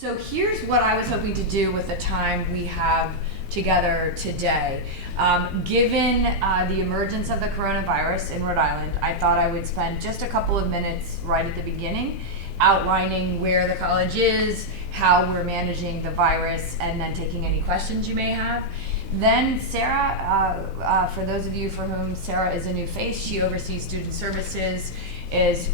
So here's what I was hoping to do with the time we have together today. Given the emergence of the coronavirus in Rhode Island, I thought I would spend just a couple of minutes right at the beginning outlining where the college is, how we're managing the virus, and then taking any questions you may have. Then Sarah, for those of you for whom Sarah is a new face, she oversees student services, is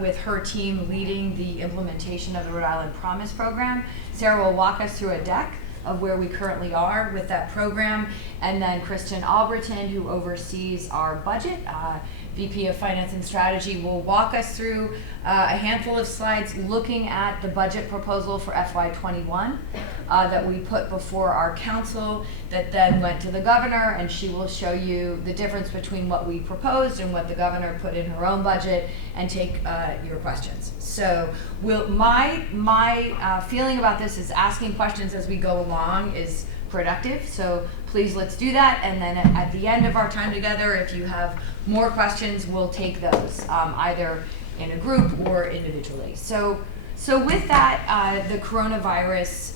with her team leading the implementation of the Rhode Island Promise program. Sarah will walk us through a deck of where we currently are with that program, and then Kristen Alberton, who oversees our budget, VP of Finance and Strategy, will walk us through a handful of slides looking at the budget proposal for FY21 that we put before our council, that then went to the governor, and she will show you the difference between what we proposed and what the governor put in her own budget, and take your questions. So my feeling about this is asking questions as we go along is productive, so please let's do that, and then at the end of our time together, if you have more questions, we'll take those either in a group or individually. So with that, the coronavirus,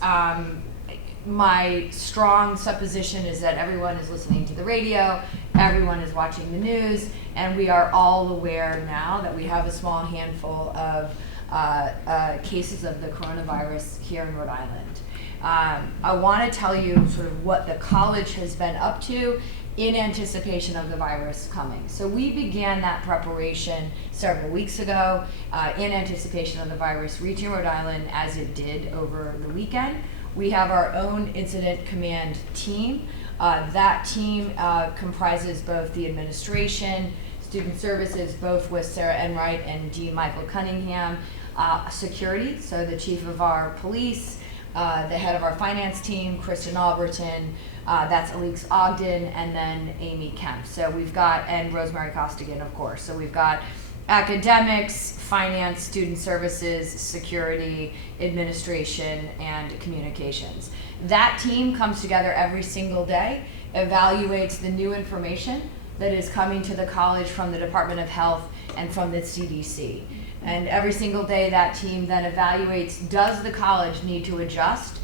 my strong supposition is that everyone is listening to the radio, everyone is watching the news, and we are all aware now that we have a small handful of cases of the coronavirus here in Rhode Island. I want to tell you sort of what the college has been up to in anticipation of the virus coming. So we began that preparation several weeks ago in anticipation of the virus reaching Rhode Island as it did over the weekend. We have our own incident command team. That team comprises both the administration, student services, both with Sarah Enright and Dean Michael Cunningham, security, so the chief of our police, the head of our finance team, Kristen Alberton, that's Alix Ogden, and then Amy Kemp. So we've got, and Rosemary Costigan, of course. So we've got academics, finance, student services, security, administration, and communications. That team comes together every single day, evaluates the new information that is coming to the college from the Department of Health and from the CDC. And every single day that team then evaluates, does the college need to adjust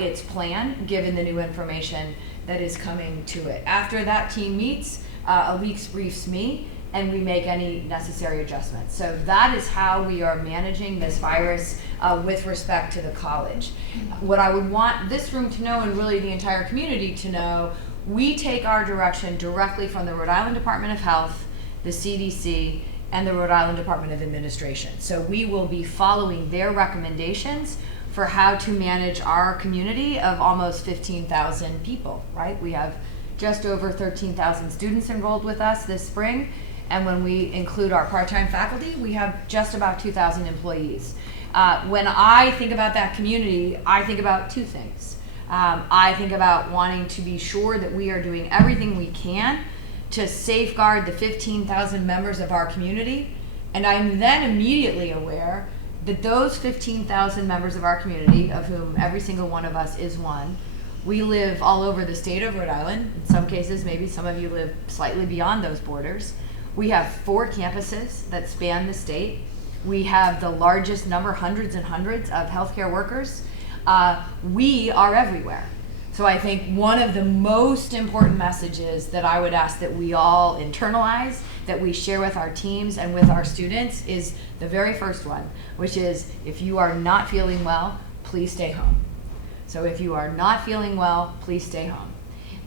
its plan given the new information that is coming to it. After that team meets, Alix briefs me, and we make any necessary adjustments. So that is how we are managing this virus with respect to the college. What I would want this room to know, and really the entire community to know, we take our direction directly from the Rhode Island Department of Health, the CDC, and the Rhode Island Department of Administration. So we will be following their recommendations for how to manage our community of almost 15,000 people, right? We have just over 13,000 students enrolled with us this spring, and when we include our part-time faculty, we have just about 2,000 employees. When I think about that community, I think about two things. I think about wanting to be sure that we are doing everything we can to safeguard the 15,000 members of our community, and I'm then immediately aware that those 15,000 members of our community, of whom every single one of us is one, we live all over the state of Rhode Island. In some cases, maybe some of you live slightly beyond those borders. We have 4 campuses that span the state. We have the largest number, hundreds and hundreds of healthcare workers. We are everywhere. So I think one of the most important messages that I would ask that we all internalize, that we share with our teams and with our students, is the very first one, which is, if you are not feeling well, please stay home. So if you are not feeling well, please stay home.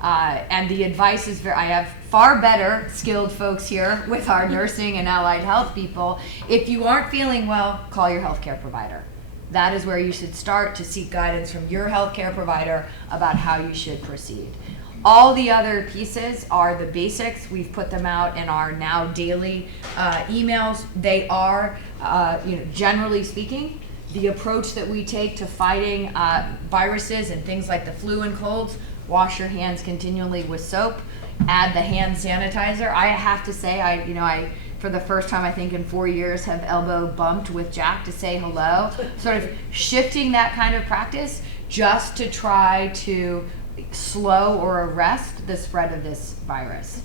And the advice is I have far better skilled folks here with our nursing and allied health people. If you aren't feeling well, call your healthcare provider. That is where you should start to seek guidance from your healthcare provider about how you should proceed. All the other pieces are the basics. We've put them out in our now daily emails. They are, generally speaking, the approach that we take to fighting viruses and things like the flu and colds. Wash your hands continually with soap. Add the hand sanitizer. I have to say, I for the first time I think in 4 years have elbow bumped with Jack to say hello. Sort of shifting that kind of practice just to try to slow or arrest the spread of this virus.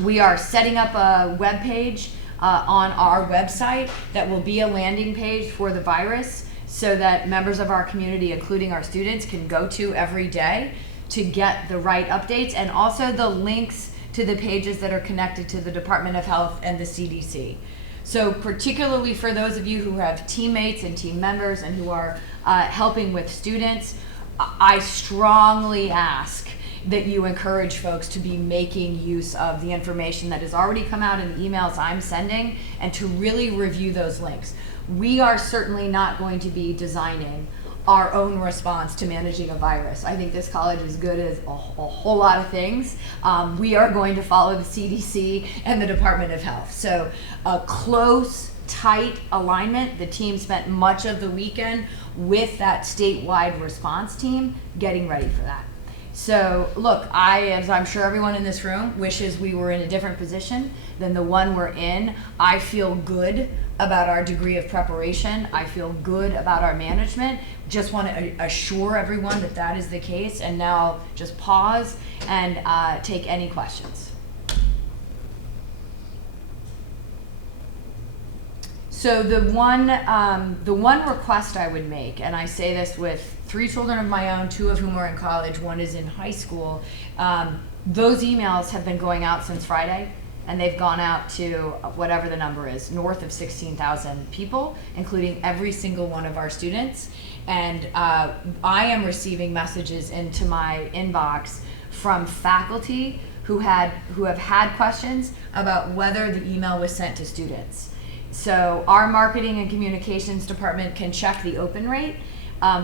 We are setting up a web page on our website that will be a landing page for the virus. so that members of our community, including our students, can go to every day to get the right updates, and also the links to the pages that are connected to the Department of Health and the CDC. So particularly for those of you who have teammates and team members and who are helping with students, I strongly ask that you encourage folks to be making use of the information that has already come out in the emails I'm sending, and to really review those links. We are certainly not going to be designing our own response to managing a virus. I think this college is good as a whole lot of things. We are going to follow the CDC and the Department of Health. So a close, tight alignment. The team spent much of the weekend with that statewide response team getting ready for that. So look, as I'm sure everyone in this room wishes we were in a different position than the one we're in. I feel good about our degree of preparation. I feel good about our management. Just want to assure everyone that that is the case. And now just pause and take any questions. So the one request I would make, and I say this with 3 children of my own, 2 of whom are in college, 1 is in high school, those emails have been going out since Friday, and they've gone out to whatever the number is, north of 16,000 people, including every single one of our students. And I am receiving messages into my inbox from faculty who have had questions about whether the email was sent to students. So our marketing and communications department can check the open rate.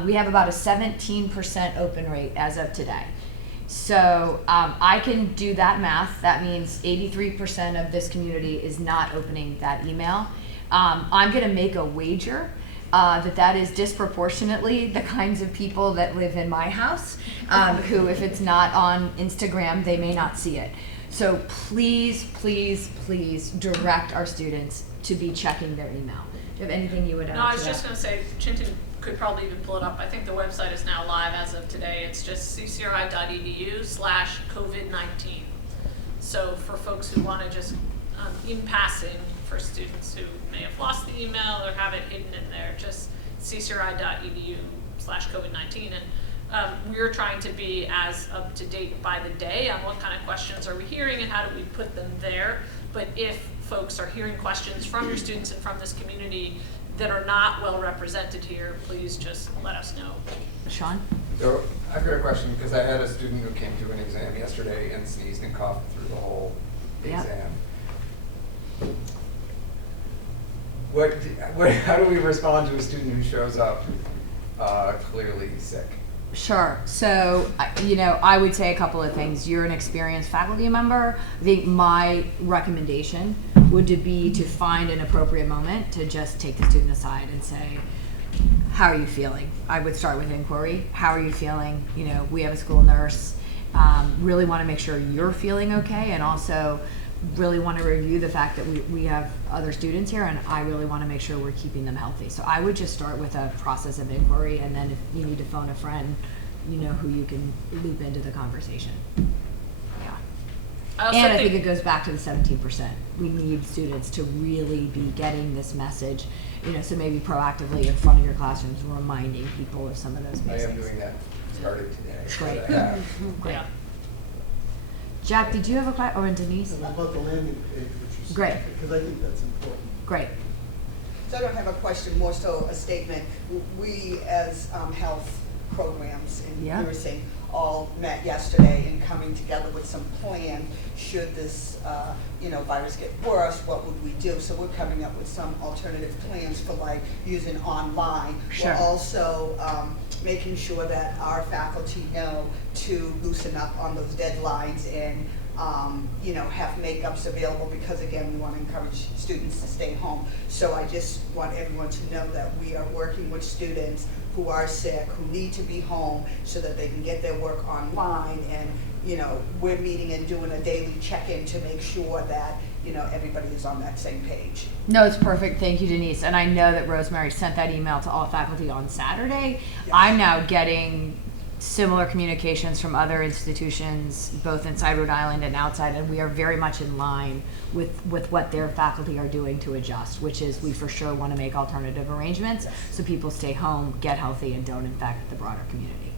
We have about a 17% open rate as of today. So I can do that math. That means 83% of this community is not opening that email. I'm going to make a wager that is disproportionately the kinds of people that live in my house, who, if it's not on Instagram, they may not see it. So please, please, please direct our students to be checking their email. Do you have anything you would add? No, I was just going to say, Chintan could probably even pull it up. I think the website is now live as of today. It's just ccri.edu/COVID-19. So for folks who want to just, in passing, for students who may have lost the email or have it hidden in there, just ccri.edu/COVID-19. And we're trying to be as up to date by the day on what kind of questions are we hearing and how do we put them there. But if folks are hearing questions from your students and from this community that are not well represented here, please just let us know. Sean? So I've got a question, because I had a student who came to an exam yesterday and sneezed and coughed through the whole exam. How do we respond to a student who shows up clearly sick? Sure. So, I would say a couple of things. You're an experienced faculty member. I think my recommendation would be to find an appropriate moment to just take the student aside and say, how are you feeling? I would start with inquiry. How are you feeling? We have a school nurse. Really want to make sure you're feeling okay, and also really want to review the fact that we have other students here, and I really want to make sure we're keeping them healthy. So I would just start with a process of inquiry, and then if you need to phone a friend, you know who you can loop into the conversation. Yeah. I think it goes back to the 17%. We need students to really be getting this message, so maybe proactively in front of your classrooms, reminding people of some of those basics. I am doing that. Started today. Great. Great. Yeah. Jack, did you have a question? Or Denise? About the landing page, which is great, because I think that's important. Great. So I don't have a question, more so a statement. We, as health programs in nursing, all met yesterday and coming together with some plan. Should this, virus get worse, what would we do? So we're coming up with some alternative plans for using online. Sure. We're also making sure that our faculty know to loosen up on those deadlines and have makeups available, because again, we want to encourage students to stay home. So I just want everyone to know that we are working with students who are sick, who need to be home so that they can get their work online, and we're meeting and doing a daily check-in to make sure that everybody is on that same page. No, it's perfect. Thank you, Denise. And I know that Rosemary sent that email to all faculty on Saturday. Yes. I'm now getting similar communications from other institutions, both inside Rhode Island and outside, and we are very much in line with what their faculty are doing to adjust, which is we for sure want to make alternative arrangements so people stay home, get healthy, and don't infect the broader community.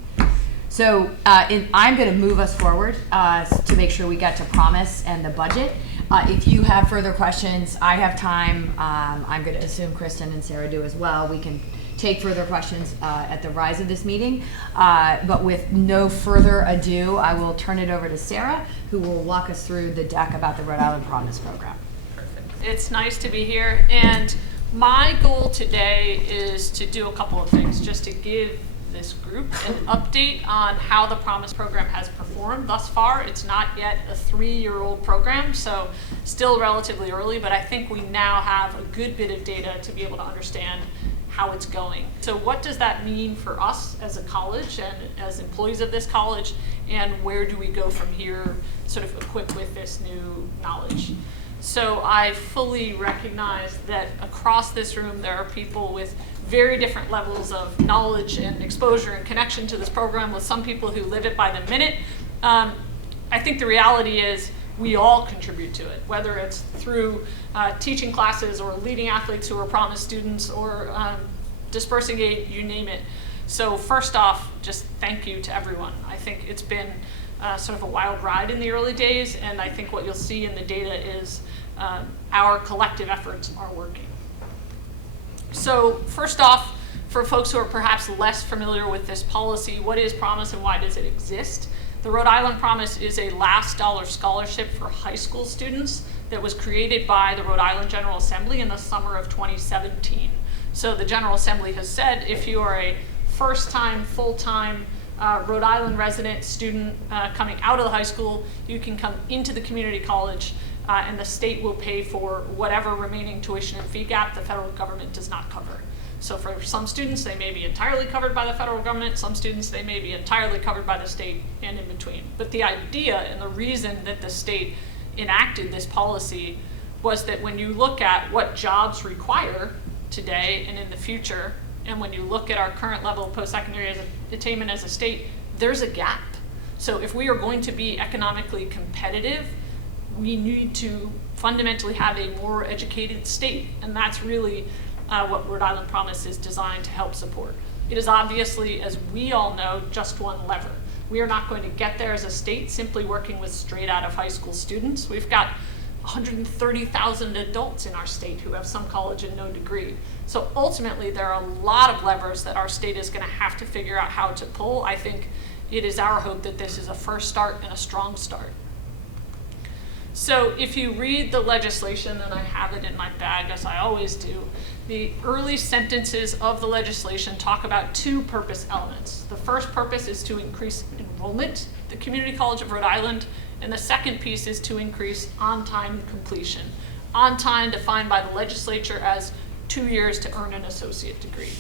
So I'm going to move us forward to make sure we get to promise and the budget. If you have further questions, I have time. I'm going to assume Kristen and Sarah do as well. We can take further questions at the rise of this meeting. But with no further ado, I will turn it over to Sarah, who will walk us through the deck about the Rhode Island Promise Program. Perfect. It's nice to be here. And my goal today is to do a couple of things, just to give this group an update on how the Promise program has performed thus far. It's not yet a 3-year-old program, so still relatively early, but I think we now have a good bit of data to be able to understand how it's going. So what does that mean for us as a college and as employees of this college, and where do we go from here sort of equipped with this new knowledge? So I fully recognize that across this room there are people with very different levels of knowledge and exposure and connection to this program, with some people who live it by the minute. I think the reality is we all contribute to it, whether it's through teaching classes or leading athletes who are Promise students or dispersing aid, you name it. So first off, just thank you to everyone. I think it's been sort of a wild ride in the early days, and I think what you'll see in the data is our collective efforts are working. So first off, for folks who are perhaps less familiar with this policy, what is Promise and why does it exist? The Rhode Island Promise is a last dollar scholarship for high school students that was created by the Rhode Island General Assembly in the summer of 2017. So the General Assembly has said if you are a first-time, full-time Rhode Island resident student coming out of the high school, you can come into the community college and the state will pay for whatever remaining tuition and fee gap the federal government does not cover. So for some students, they may be entirely covered by the federal government. Some students, they may be entirely covered by the state and in between. But the idea and the reason that the state enacted this policy was that when you look at what jobs require today and in the future, and when you look at our current level of post-secondary attainment as a state, there's a gap. So if we are going to be economically competitive, we need to fundamentally have a more educated state, and that's really what Rhode Island Promise is designed to help support. It is obviously, as we all know, just one lever. We are not going to get there as a state simply working with straight out of high school students. We've got 130,000 adults in our state who have some college and no degree. So ultimately, there are a lot of levers that our state is going to have to figure out how to pull. I think it is our hope that this is a first start and a strong start. So if you read the legislation, and I have it in my bag as I always do, the early sentences of the legislation talk about 2 purpose elements. The first purpose is to increase enrollment at the Community College of Rhode Island, and the second piece is to increase on-time completion. On-time defined by the legislature as 2 years to earn an associate degree.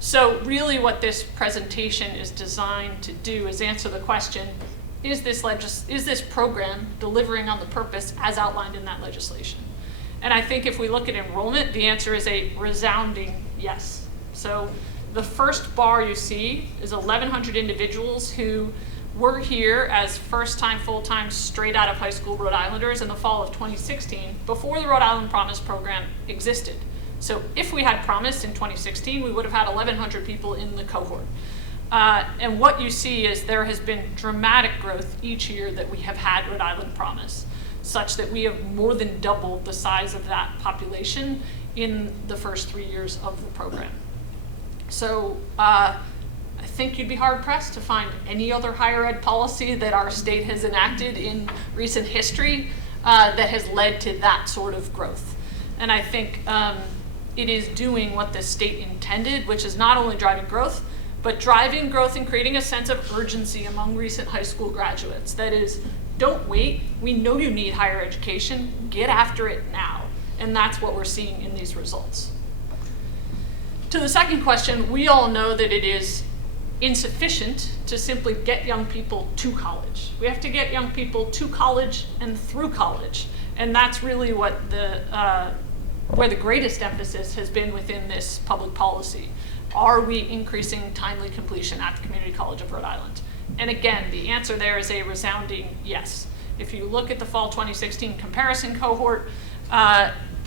So really what this presentation is designed to do is answer the question, is this program delivering on the purpose as outlined in that legislation? And I think if we look at enrollment, the answer is a resounding yes. So the first bar you see is 1,100 individuals who were here as first-time, full-time, straight out of high school Rhode Islanders in the fall of 2016 before the Rhode Island Promise program existed. So if we had Promise in 2016, we would have had 1,100 people in the cohort. And what you see is there has been dramatic growth each year that we have had Rhode Island Promise, such that we have more than doubled the size of that population in the first 3 years of the program. So I think you'd be hard-pressed to find any other higher ed policy that our state has enacted in recent history that has led to that sort of growth. And I think it is doing what the state intended, which is not only driving growth, but driving growth and creating a sense of urgency among recent high school graduates. That is, don't wait. We know you need higher education. Get after it now. And that's what we're seeing in these results. To the second question, we all know that it is insufficient to simply get young people to college. We have to get young people to college and through college. And that's really what where the greatest emphasis has been within this public policy. are we increasing timely completion at the Community College of Rhode Island? And again, the answer there is a resounding yes. If you look at the fall 2016 comparison cohort,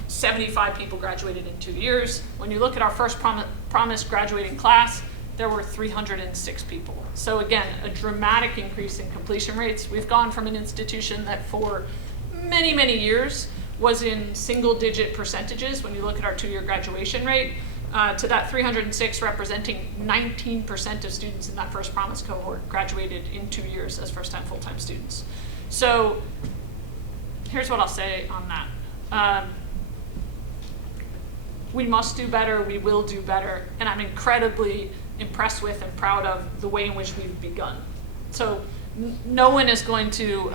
75 people graduated in 2 years. When you look at our first promise graduating class, there were 306 people. So again, a dramatic increase in completion rates. We've gone from an institution that for many, many years was in single-digit percentages when you look at our 2-year graduation rate, to that 306 representing 19% of students in that first promise cohort graduated in 2 years as first-time full-time students. So here's what I'll say on that. We must do better, we will do better, and I'm incredibly impressed with and proud of the way in which we've begun. So no one is going to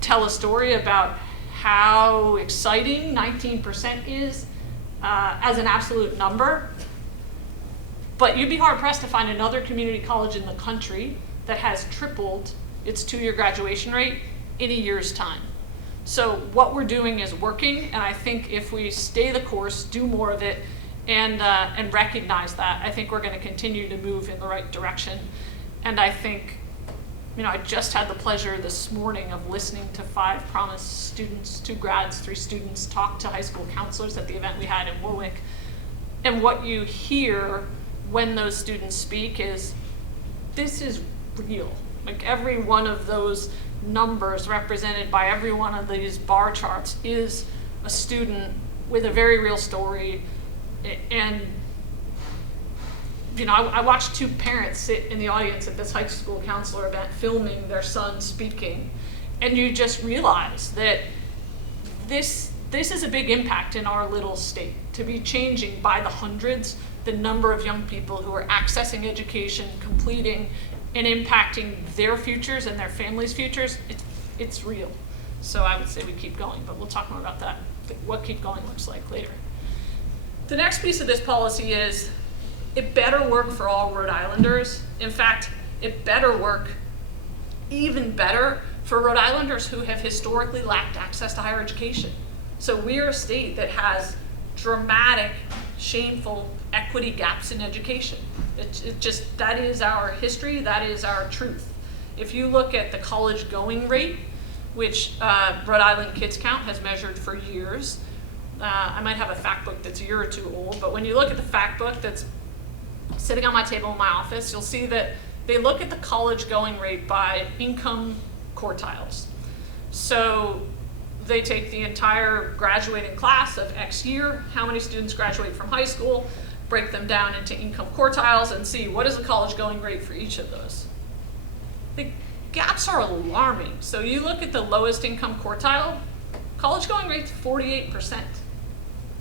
tell a story about how exciting 19% is as an absolute number, but you'd be hard pressed to find another community college in the country that has tripled its 2-year graduation rate in a year's time. So what we're doing is working, and I think if we stay the course, do more of it, and recognize that, I think we're going to continue to move in the right direction. And I think, I just had the pleasure this morning of listening to 5 Promise students, 2 grads, 3 students talk to high school counselors at the event we had in Warwick. And what you hear when those students speak is, this is real. Like every one of those numbers represented by every one of these bar charts is a student with a very real story. And I watched 2 parents sit in the audience at this high school counselor event filming their son speaking, and you just realize that this is a big impact in our little state, to be changing by the hundreds the number of young people who are accessing education, completing, and impacting their futures and their families' futures. It's real. So I would say we keep going, but we'll talk more about that, what keep going looks like later. The next piece of this policy is it better work for all Rhode Islanders. In fact, it better work even better for Rhode Islanders who have historically lacked access to higher education. So we're a state that has dramatic, shameful equity gaps in education. That is our history, that is our truth. If you look at the college going rate, which Rhode Island Kids Count has measured for years, I might have a fact book that's a year or 2 old, but when you look at the fact book that's sitting on my table in my office, you'll see that they look at the college going rate by income quartiles. So they take the entire graduating class of X year, how many students graduate from high school, break them down into income quartiles, and see what is the college going rate for each of those. The gaps are alarming. So you look at the lowest income quartile, college going rate's 48%.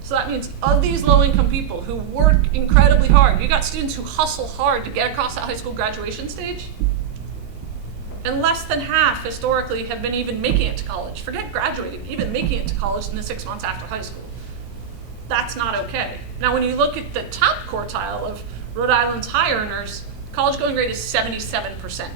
So that means of these low-income people who work incredibly hard, you got students who hustle hard to get across that high school graduation stage, and less than half historically have been even making it to college. Forget graduating, even making it to college in the 6 months after high school. That's not okay. Now when you look at the top quartile of Rhode Island's high earners, college going rate is 77%.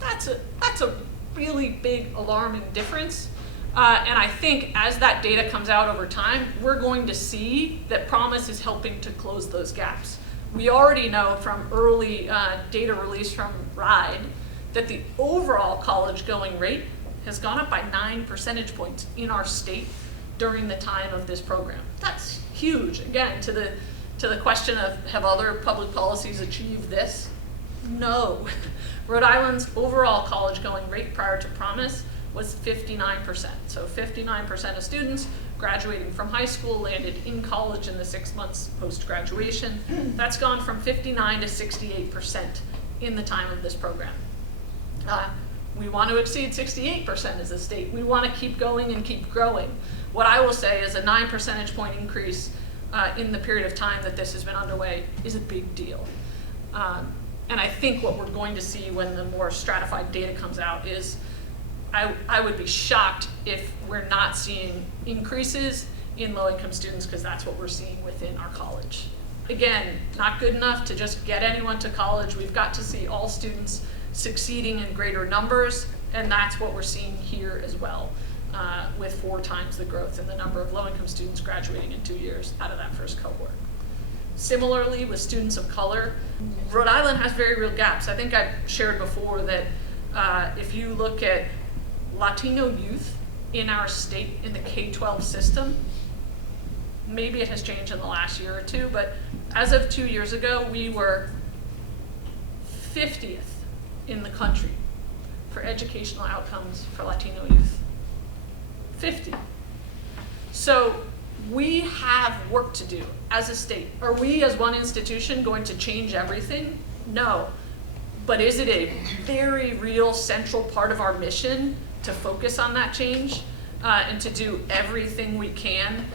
That's a really big alarming difference. And I think as that data comes out over time, we're going to see that Promise is helping to close those gaps. We already know from early data released from Rhode that the overall college going rate has gone up by 9 percentage points in our state during the time of this program. That's huge. Again, to the question of have other public policies achieved this? No. Rhode Island's overall college going rate prior to Promise was 59%. So 59% of students graduating from high school landed in college in the 6 months post-graduation. That's gone from 59 to 68% in the time of this program. We want to exceed 68% as a state. We want to keep going and keep growing. What I will say is a 9 percentage point increase in the period of time that this has been underway is a big deal. And I think what we're going to see when the more stratified data comes out is I would be shocked if we're not seeing increases in low-income students, because that's what we're seeing within our college. Again, not good enough to just get anyone to college. We've got to see all students succeeding in greater numbers, and that's what we're seeing here as well, with 4 times the growth in the number of low-income students graduating in 2 years out of that first cohort. similarly with students of color, Rhode Island has very real gaps. I think I've shared before that if you look at Latino youth in our state in the K-12 system, maybe it has changed in the last year or two, but as of 2 years ago, we were 50th in the country for educational outcomes for Latino youth. 50. So we have work to do as a state. Are we as one institution going to change everything? No. But is it a very real central part of our mission to focus on that change and to do everything we can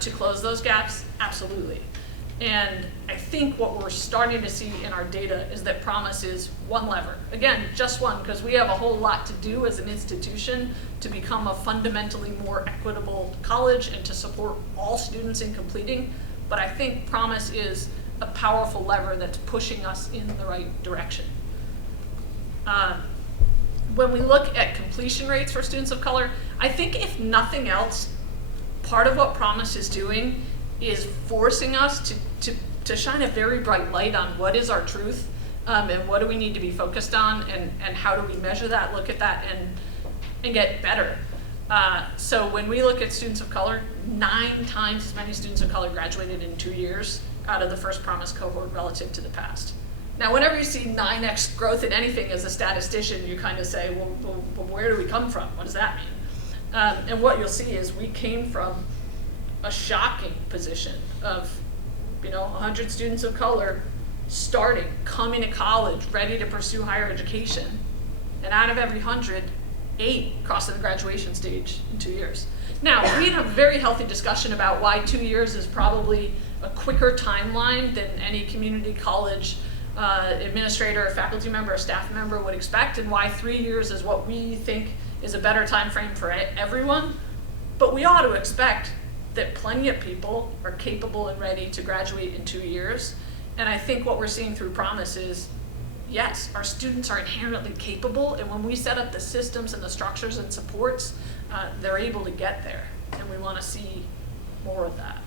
to close those gaps? Absolutely. And I think what we're starting to see in our data is that Promise is one lever. Again, just one, because we have a whole lot to do as an institution to become a fundamentally more equitable college and to support all students in completing. But I think Promise is a powerful lever that's pushing us in the right direction. When we look at completion rates for students of color, I think if nothing else, part of what Promise is doing is forcing us to shine a very bright light on what is our truth and what do we need to be focused on and how do we measure that, look at that, and get better. So when we look at students of color, 9 times as many students of color graduated in 2 years out of the first Promise cohort relative to the past. Now, whenever you see 9x growth in anything as a statistician, you kind of say, well, where do we come from? What does that mean? And what you'll see is we came from a shocking position of, 100 students of color starting, coming to college, ready to pursue higher education. And out of every 100, 8 crossing the graduation stage in 2 years. Now, we have a very healthy discussion about why 2 years is probably a quicker timeline than any community college administrator, faculty member, or staff member would expect, and why 3 years is what we think is a better time frame for everyone. But we ought to expect that plenty of people are capable and ready to graduate in 2 years. And I think what we're seeing through Promise is, yes, our students are inherently capable, and when we set up the systems and the structures and supports, they're able to get there, and we want to see more of that.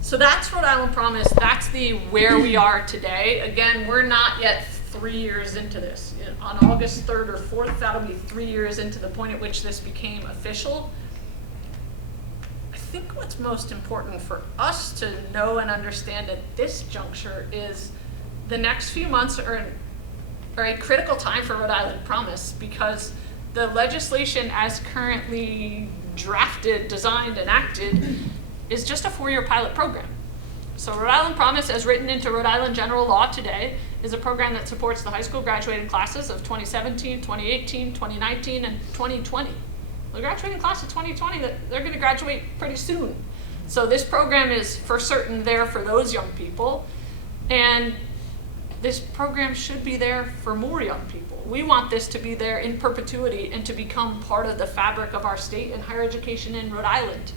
So that's Rhode Island Promise. That's the where we are today. Again, we're not yet 3 years into this. On August 3rd or 4th, that'll be 3 years into the point at which this became official. I think what's most important for us to know and understand at this juncture is the next few months are a critical time for Rhode Island Promise, because the legislation as currently drafted, designed, enacted is just a 4-year pilot program. So Rhode Island Promise, as written into Rhode Island general law today, is a program that supports the high school graduating classes of 2017, 2018, 2019, and 2020. The graduating class of 2020, they're going to graduate pretty soon. So this program is for certain there for those young people, and this program should be there for more young people. We want this to be there in perpetuity and to become part of the fabric of our state and higher education in Rhode Island.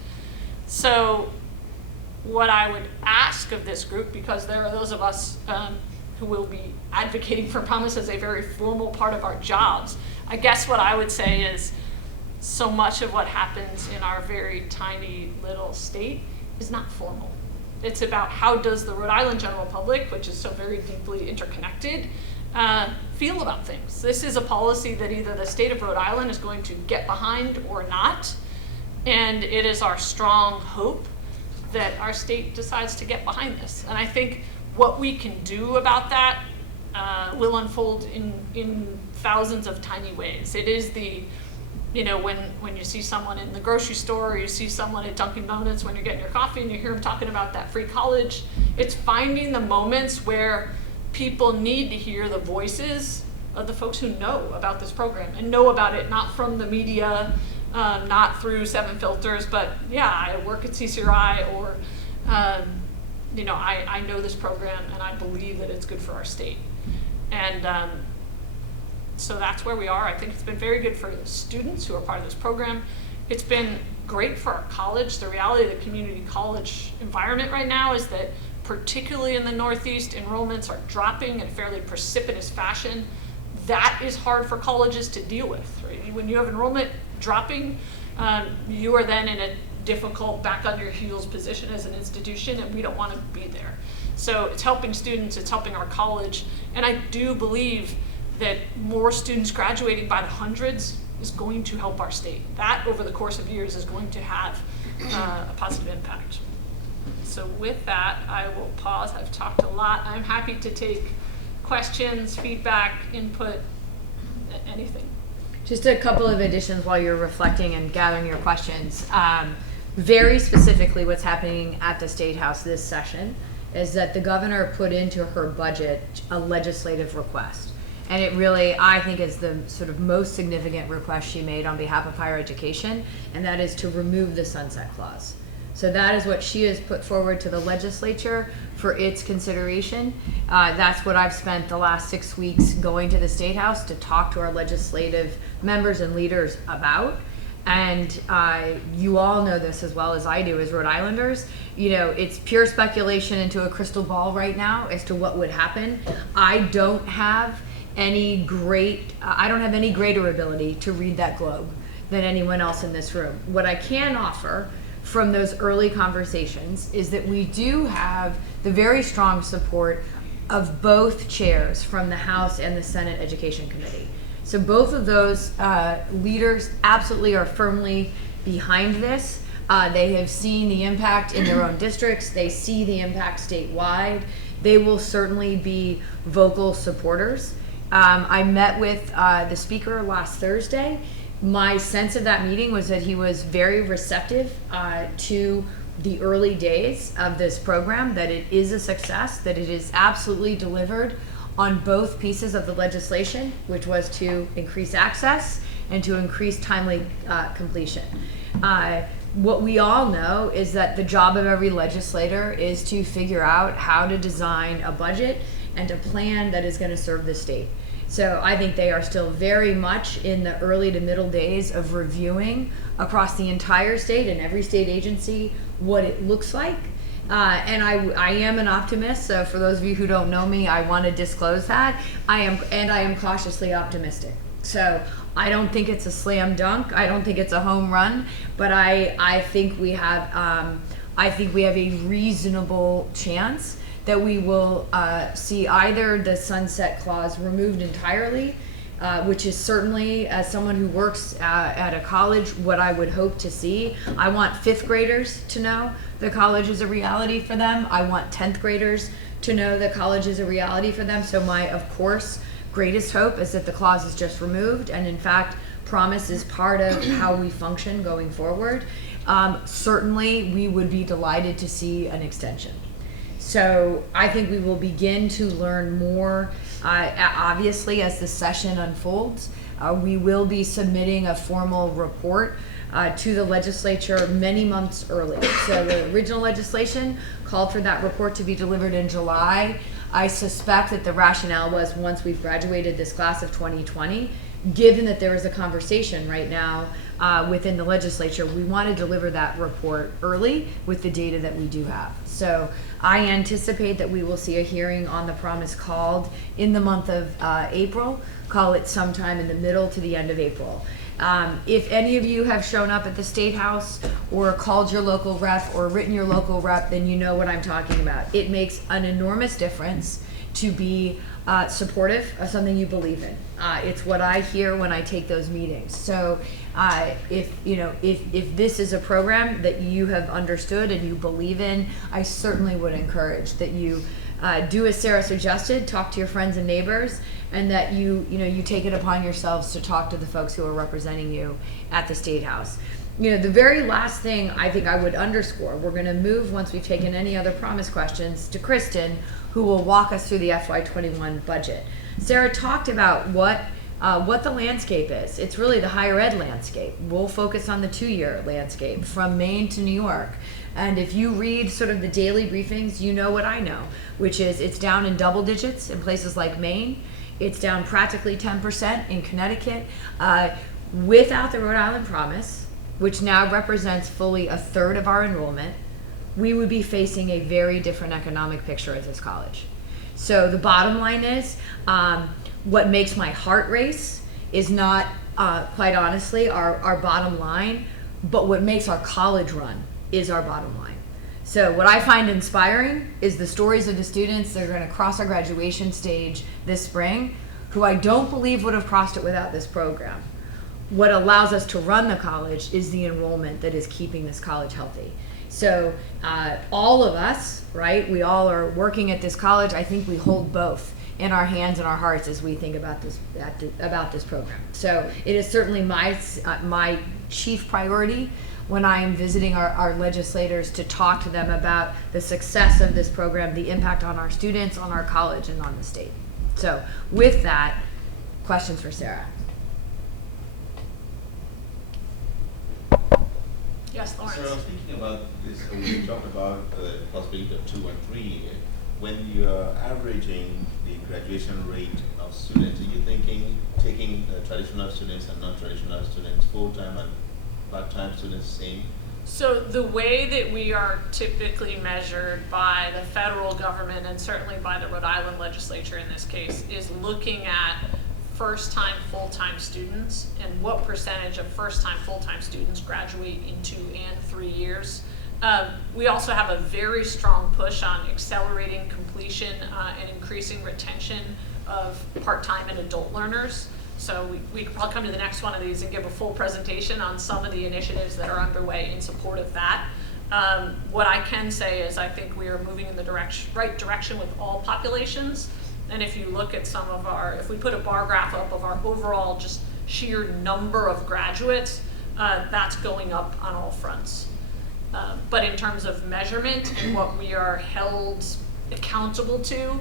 So what I would ask of this group, because there are those of us who will be advocating for Promise as a very formal part of our jobs, I guess what I would say is, so much of what happens in our very tiny little state is not formal. It's about how does the Rhode Island general public, which is so very deeply interconnected, feel about things. This is a policy that either the state of Rhode Island is going to get behind or not, and it is our strong hope that our state decides to get behind this. And I think what we can do about that will unfold in thousands of tiny ways. It is the, when you see someone in the grocery store, or you see someone at Dunkin' Donuts when you're getting your coffee and you hear them talking about that free college, it's finding the moments where people need to hear the voices of the folks who know about this program and know about it, not from the media, not through 7 filters, but yeah, I work at CCRI, or I know this program and I believe that it's good for our state. And so that's where we are. I think it's been very good for the students who are part of this program. It's been great for our college. The reality of the community college environment right now is that, particularly in the Northeast, enrollments are dropping in fairly precipitous fashion. That is hard for colleges to deal with, right? When you have enrollment dropping, you are then in a difficult, back on your heels position as an institution, and we don't want to be there. So it's helping students, it's helping our college, and I do believe that more students graduating by the hundreds is going to help our state. That, over the course of years, is going to have a positive impact. So with that, I will pause. I've talked a lot. I'm happy to take questions, feedback, input, anything. Just a couple of additions while you're reflecting and gathering your questions. Very specifically, what's happening at the State House this session is that the governor put into her budget a legislative request. And it really, I think, is the sort of most significant request she made on behalf of higher education, and that is to remove the sunset clause. So that is what she has put forward to the legislature for its consideration. That's what I've spent the last 6 weeks going to the State House to talk to our legislative members and leaders about. And you all know this as well as I do as Rhode Islanders. You know, it's pure speculation into a crystal ball right now as to what would happen. I don't have any greater ability to read that globe than anyone else in this room. What I can offer from those early conversations is that we do have the very strong support of both chairs from the House and the Senate Education Committee. So both of those leaders absolutely are firmly behind this. They have seen the impact in their own districts. They see the impact statewide. They will certainly be vocal supporters. I met with the speaker last Thursday. My sense of that meeting was that he was very receptive to the early days of this program, that it is a success, that it is absolutely delivered on both pieces of the legislation, which was to increase access and to increase timely completion. What we all know is that the job of every legislator is to figure out how to design a budget and a plan that is going to serve the state. So I think they are still very much in the early to middle days of reviewing across the entire state and every state agency what it looks like. And I am an optimist, so for those of you who don't know me, I want to disclose that. I am cautiously optimistic. So I don't think it's a slam dunk. I don't think it's a home run, but I think we have a reasonable chance that we will see either the sunset clause removed entirely, which is certainly, as someone who works at a college, what I would hope to see. I want 5th graders to know that college is a reality for them. I want 10th graders to know that college is a reality for them. So my, of course, greatest hope is that the clause is just removed, and in fact, promise is part of how we function going forward. Certainly, we would be delighted to see an extension. So I think we will begin to learn more, obviously, as the session unfolds. We will be submitting a formal report to the legislature many months early. So the original legislation called for that report to be delivered in July. I suspect that the rationale was once we've graduated this class of 2020, given that there is a conversation right now within the legislature, we want to deliver that report early with the data that we do have. So I anticipate that we will see a hearing on the promise called in the month of April. Call it sometime in the middle to the end of April. If any of you have shown up at the State House or called your local rep or written your local rep, then you know what I'm talking about. It makes an enormous difference to be supportive of something you believe in. It's what I hear when I take those meetings. So if this is a program that you have understood and you believe in, I certainly would encourage that you do as Sarah suggested, talk to your friends and neighbors, and that you take it upon yourselves to talk to the folks who are representing you at the State House. The very last thing I think I would underscore, we're going to move, once we've taken any other promise questions, to Kristen, who will walk us through the FY21 budget. Sarah talked about what the landscape is. It's really the higher ed landscape. We'll focus on the 2-year landscape from Maine to New York. And if you read sort of the daily briefings, you know what I know, which is it's down in double digits in places like Maine. It's down practically 10% in Connecticut. Without the Rhode Island Promise, which now represents fully a third of our enrollment, we would be facing a very different economic picture at this college. So the bottom line is, what makes my heart race is not, quite honestly, our bottom line. but what makes our college run is our bottom line. So what I find inspiring is the stories of the students that are going to cross our graduation stage this spring, who I don't believe would have crossed it without this program. What allows us to run the college is the enrollment that is keeping this college healthy. So all of us, right, we all are working at this college. I think we hold both in our hands and our hearts as we think about this program. So it is certainly my chief priority when I'm visiting our legislators to talk to them about the success of this program, the impact on our students, on our college, and on the state. So with that, questions for Sarah? Yes, Lawrence. So I was thinking about this, when you talked about the possibility of 2 and 3, when you are averaging the graduation rate of students, are you thinking taking traditional students and non-traditional students, full-time and part-time students same? So the way that we are typically measured by the federal government and certainly by the Rhode Island legislature in this case is looking at first-time full-time students and what percentage of first-time full-time students graduate in 2 and 3 years. We also have a very strong push on accelerating completion and increasing retention of part-time and adult learners. So I'll come to the next one of these and give a full presentation on some of the initiatives that are underway in support of that. What I can say is I think we are moving in the right direction with all populations. And if you look at some of if we put a bar graph up of our overall just sheer number of graduates, that's going up on all fronts. But in terms of measurement and what we are held accountable to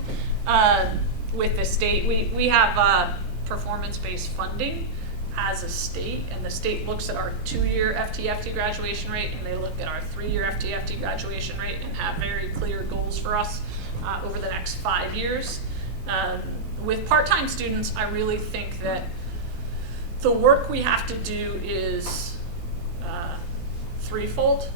with the state, we have performance-based funding as a state, and the state looks at our 2-year FT graduation rate, and they look at our 3-year FT graduation rate and have very clear goals for us over the next 5 years. With part-time students, I really think that the work we have to do is threefold.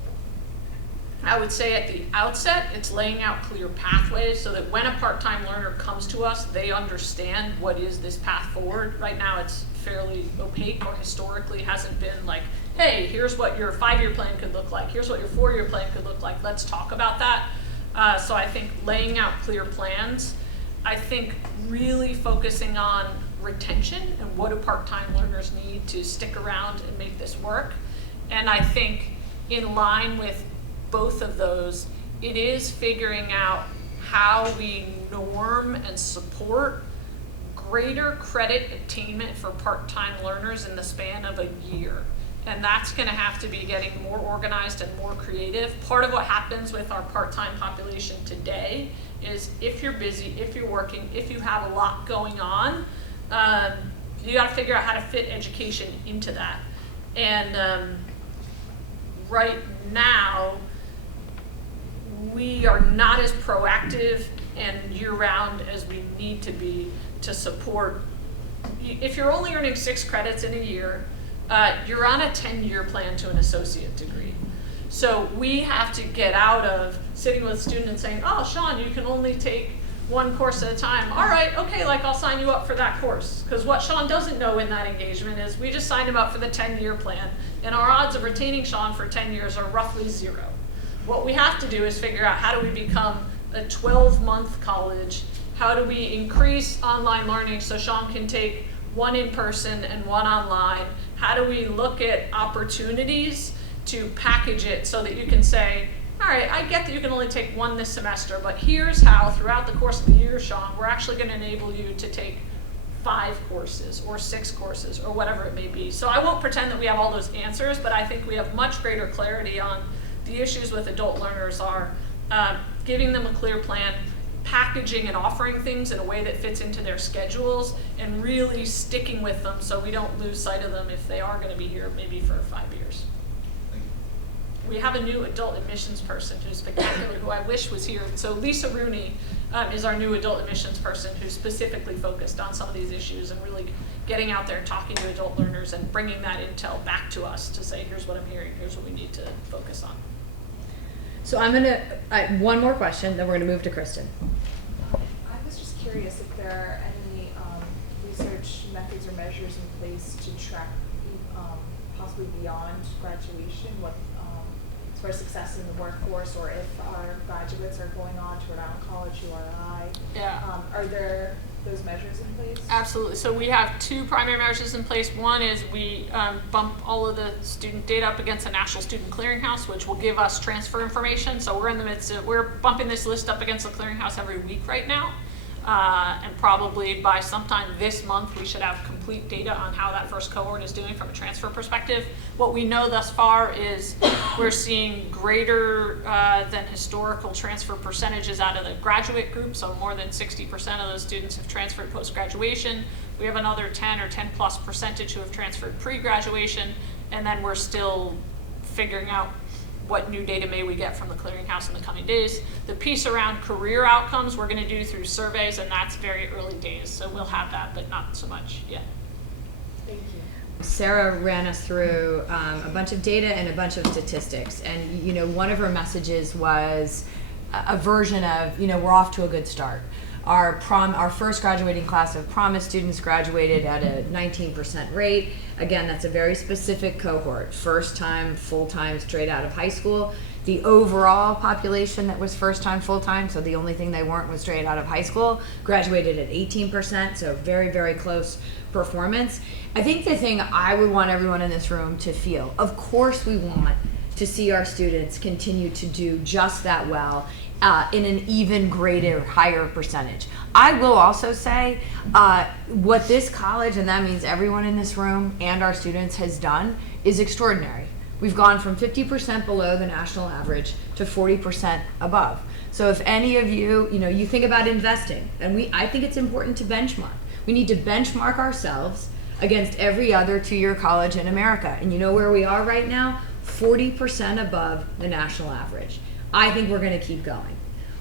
I would say at the outset, it's laying out clear pathways so that when a part-time learner comes to us, they understand what is this path forward. Right now, it's fairly opaque, or historically hasn't been like, hey, here's what your 5-year plan could look like. Here's what your 4-year plan could look like. Let's talk about that. So I think laying out clear plans. I think really focusing on retention and what do part-time learners need to stick around and make this work. And I think in line with both of those, it is figuring out how we norm and support greater credit attainment for part-time learners in the span of a year. And that's going to have to be getting more organized and more creative. Part of what happens with our part-time population today is if you're busy, if you're working, if you have a lot going on, you got to figure out how to fit education into that. And right now, we are not as proactive and year-round as we need to be to support. If you're only earning 6 credits in a year, you're on a 10-year plan to an associate degree. So we have to get out of sitting with a student and saying, oh, Sean, you can only take 1 course at a time. All right, okay, like I'll sign you up for that course. Because what Sean doesn't know in that engagement is we just signed him up for the 10-year plan, and our odds of retaining Sean for 10 years are roughly 0. What we have to do is figure out how do we become a 12-month college, how do we increase online learning so Sean can take 1 in person and 1 online, how do we look at opportunities to package it so that you can say, all right, I get that you can only take 1 this semester, but here's how throughout the course of the year, Sean, we're actually going to enable you to take 5 courses or 6 courses or whatever it may be. So I won't pretend that we have all those answers, but I think we have much greater clarity on the issues with adult learners are giving them a clear plan, packaging and offering things in a way that fits into their schedules, and really sticking with them so we don't lose sight of them if they are going to be here maybe for 5 years. We have a new adult admissions person who's spectacular, who I wish was here. So Lisa Rooney is our new adult admissions person who's specifically focused on some of these issues and really getting out there and talking to adult learners and bringing that intel back to us to say, here's what I'm hearing, here's what we need to focus on. So I'm gonna, one more question, then we're gonna move to Kristen. I was just curious if there are any research methods or measures in place to track possibly beyond graduation, what, as far as success in the workforce, or if our graduates are going on to Rhode Island College, URI? Yeah. Are there those measures in place? Absolutely. So we have two primary measures in place. One is we bump all of the student data up against the National Student Clearinghouse, which will give us transfer information. So we're in the midst of, we're bumping this list up against the clearinghouse every week right now. And probably by sometime this month, we should have complete data on how that first cohort is doing from a transfer perspective. What we know thus far is we're seeing greater than historical transfer percentages out of the graduate group, so more than 60% of those students have transferred post-graduation. We have another 10 or 10+% who have transferred pre-graduation, and then we're still figuring out what new data may we get from the clearinghouse in the coming days. The piece around career outcomes we're going to do through surveys, and that's very early days, so we'll have that, but not so much yet. Thank you. Sarah ran us through a bunch of data and a bunch of statistics, and you know, one of her messages was a version of, you know, we're off to a good start. Our first graduating class of Promise students graduated at a 19% rate. Again, that's a very specific cohort, first time, full-time, straight out of high school. The overall population that was first time, full-time, so the only thing they weren't was straight out of high school, graduated at 18%, so very, very close performance. I think the thing I would want everyone in this room to feel, of course we want to see our students continue to do just that well in an even greater, higher percentage. I will also say what this college, and that means everyone in this room and our students, has done is extraordinary. We've gone from 50% below the national average to 40% above. So if any of you, you know, you think about investing, and I think it's important to benchmark. We need to benchmark ourselves against every other two-year college in America. And you know where we are right now? 40% above the national average. I think we're going to keep going.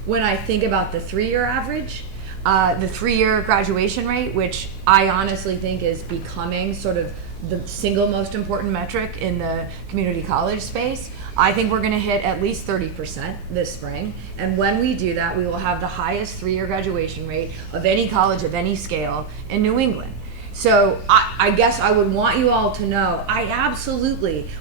When I think about the three-year average, the three-year graduation rate, which I honestly think is becoming sort of the single most important metric in the community college space, I think we're going to hit at least 30% this spring. And when we do that, we will have the highest three-year graduation rate of any college of any scale in New England. So I guess I would want you all to know,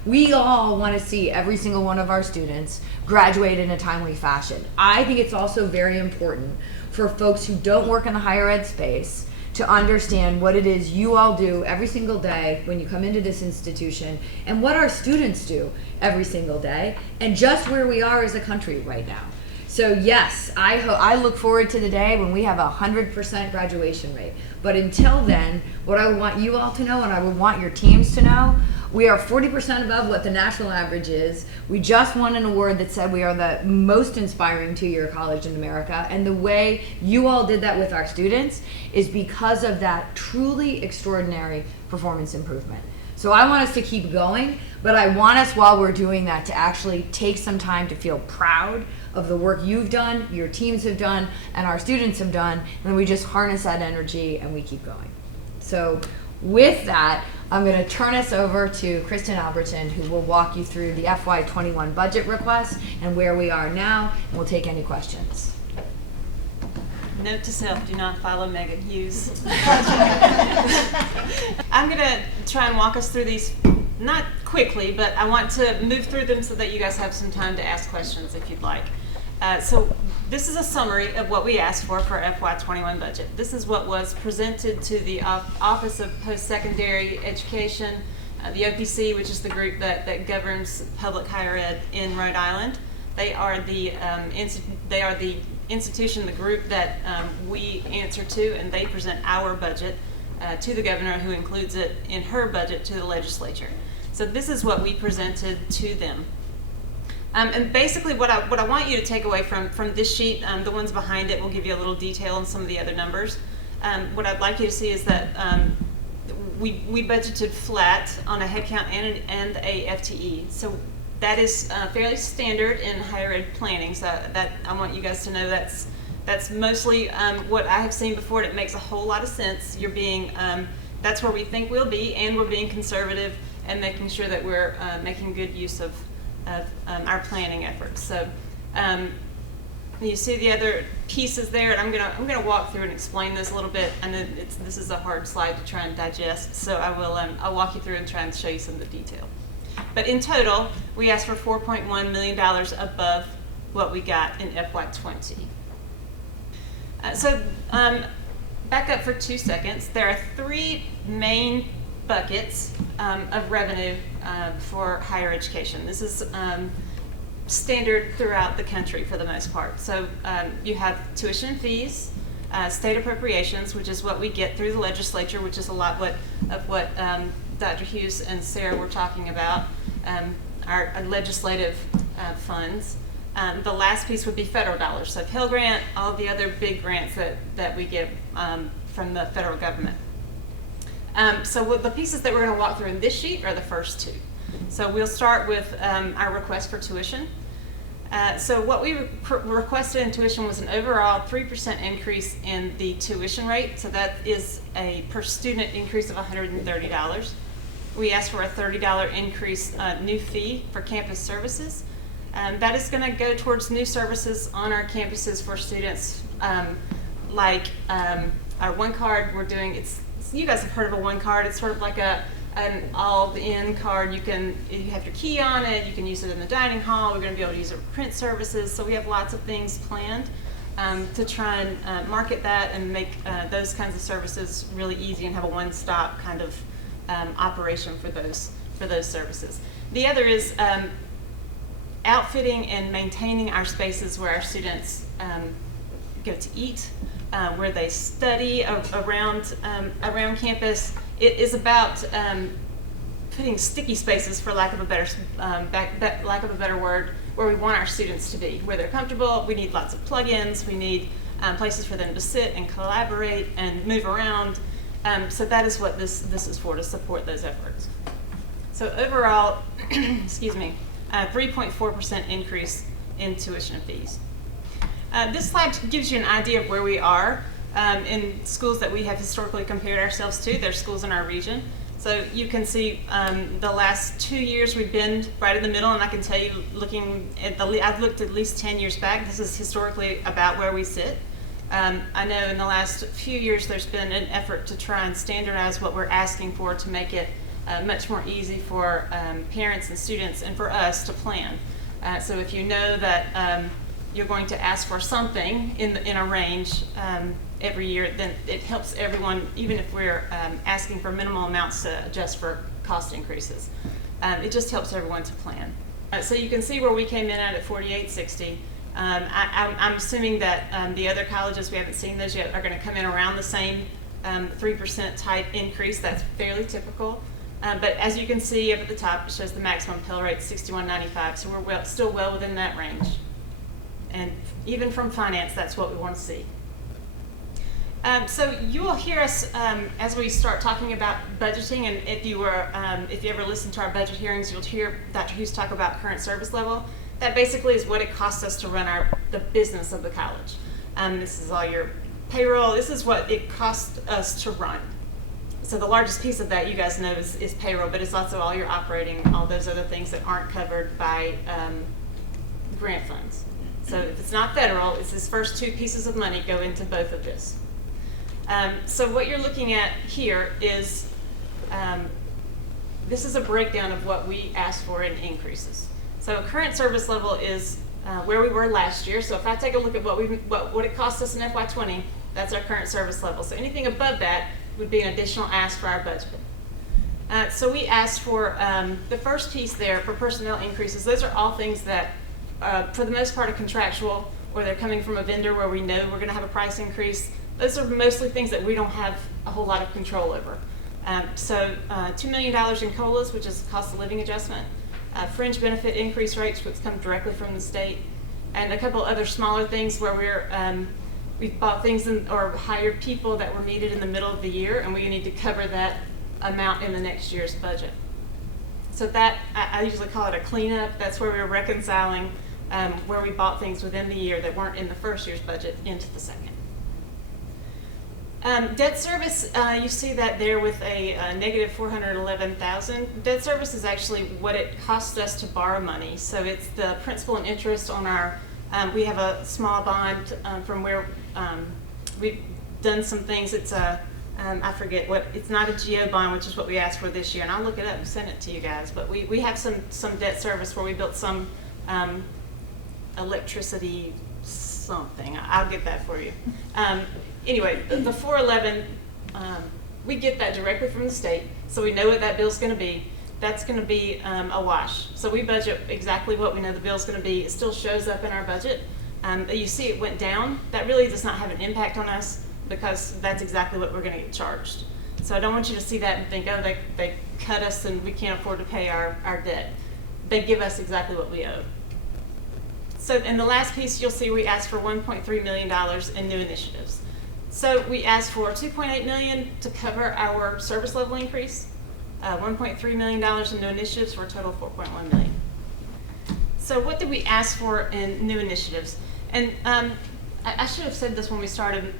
we all want to see every single one of our students graduate in a timely fashion. I think it's also very important for folks who don't work in the higher ed space to understand what it is you all do every single day when you come into this institution, and what our students do every single day, and just where we are as a country right now. So yes, I look forward to the day when we have 100% graduation rate. But until then, what I want you all to know, and I would want your teams to know, we are 40% above what the national average is. We just won an award that said we are the most inspiring two-year college in America. And the way you all did that with our students is because of that truly extraordinary performance improvement. So I want us to keep going, but I want us, while we're doing that, to actually take some time to feel proud of the work you've done, your teams have done, and our students have done, and we just harness that energy and we keep going. So with that, I'm going to turn us over to Kristen Alberton, who will walk you through the FY21 budget request and where we are now, and we'll take any questions. Note to self, do not follow Meghan Hughes. I'm going to try and walk us through these, not quickly, but I want to move through them so that you guys have some time to ask questions if you'd like. So this is a summary of what we asked for FY21 budget. This is what was presented to the Office of Post-Secondary Education, the OPC, which is the group that governs public higher ed in Rhode Island. They are the institution, the group that we answer to, and they present our budget to the governor, who includes it in her budget to the legislature. So this is what we presented to them. And basically what I want you to take away from this sheet, the ones behind it will give you a little detail on some of the other numbers. What I'd like you to see is that we budgeted flat on a headcount and a FTE. So that is fairly standard in higher ed planning. So that I want you guys to know that's mostly what I have seen before. And it makes a whole lot of sense. You're being that's where we think we'll be, and we're being conservative and making sure that we're making good use of our planning efforts. So And you see the other pieces there, and I'm gonna walk through and explain this a little bit. I know this is a hard slide to try and digest, so I'll walk you through and try and show you some of the detail. But in total, we asked for $4.1 million above what we got in FY20. Back up for 2 seconds. There are 3 main buckets of revenue for higher education. This is standard throughout the country for the most part. So you have tuition fees, state appropriations, which is what we get through the legislature, which is a lot of what Dr. Hughes and Sarah were talking about, our legislative funds. The last piece would be federal dollars, so Pell Grant, all the other big grants that we get from the federal government. So the pieces that we're going to walk through in this sheet are the first 2. So we'll start with our request for tuition. So what we requested in tuition was an overall 3% increase in the tuition rate. So that is a per student increase of $130. We asked for a $30 increase new fee for campus services. That is going to go towards new services on our campuses for students, like our One Card. We're doing you guys have heard of a One Card. It's sort of like an all-in card. You have your key on it. You can use it in the dining hall. We're going to be able to use it for print services. So we have lots of things planned to try and market that and make those kinds of services really easy and have a one-stop kind of operation for those services. The other is outfitting and maintaining our spaces where our students go to eat, where they study around campus. It is about putting sticky spaces, for lack of a better word, where we want our students to be, where they're comfortable. We need lots of plug-ins. We need places for them to sit and collaborate and move around. So that is what this is for, to support those efforts. So overall, excuse me, 3.4% increase in tuition fees. This slide gives you an idea of where we are in schools that we have historically compared ourselves to. They're schools in our region. So you can see the last 2 years we've been right in the middle, and I can tell you, looking at I've looked at least 10 years back, this is historically about where we sit. I know in the last few years there's been an effort to try and standardize what we're asking for to make it much more easy for parents and students and for us to plan. So if you know that you're going to ask for something in a range every year, then it helps everyone, even if we're asking for minimal amounts to adjust for cost increases. It just helps everyone to plan. So you can see where we came in at $48.60. I'm assuming that the other colleges, we haven't seen those yet, are going to come in around the same 3% type increase. That's fairly typical. But as you can see up at the top, it shows the maximum Pell rate, $61.95. So we're still well within that range. And even from finance, that's what we want to see. So you will hear us as we start talking about budgeting, and if you ever listen to our budget hearings, you'll hear Dr. Hughes talk about current service level. That basically is what it costs us to run the business of the college. This is all your payroll. This is what it costs us to run. So the largest piece of that, you guys know, is payroll, but it's also all your operating, all those other things that aren't covered by grant funds. So if it's not federal, it's these first 2 pieces of money go into both of this. So what you're looking at here is, this is a breakdown of what we asked for in increases. So current service level is where we were last year. So if I take a look at what it cost us in FY20, that's our current service level. So anything above that would be an additional ask for our budget. So we asked for the first piece there for personnel increases. Those are all things that, for the most part, are contractual, or they're coming from a vendor where we know we're going to have a price increase. Those are mostly things that we don't have a whole lot of control over. So $2 million in COLAs, which is cost of living adjustment, fringe benefit increase rates, which come directly from the state, and a couple other smaller things where we've bought things or hired people that were needed in the middle of the year, and we need to cover that amount in the next year's budget. So that, I usually call it a cleanup. That's where we're reconciling where we bought things within the year that weren't in the first year's budget into the second. Debt service, you see that there with a negative $411,000. Debt service is actually what it costs us to borrow money. So it's the principal and interest on our We have a small bond from where we've done some things. It's a, I forget what, it's not a GO bond, which is what we asked for this year, and I'll look it up and send it to you guys. But we have some debt service where we built some electricity something. I'll get that for you. Anyway, the 411, we get that directly from the state, so we know what that bill's going to be. That's going to be a wash. So we budget exactly what we know the bill's going to be. It still shows up in our budget. You see it went down. That really does not have an impact on us because that's exactly what we're going to get charged. So I don't want you to see that and think, oh, they cut us and we can't afford to pay our debt. They give us exactly what we owe. So in the last piece, you'll see we asked for $1.3 million in new initiatives. So we asked for $2.8 million to cover our service level increase, $1.3 million in new initiatives for a total of $4.1 million. So what did we ask for in new initiatives? And I should have said this when we started.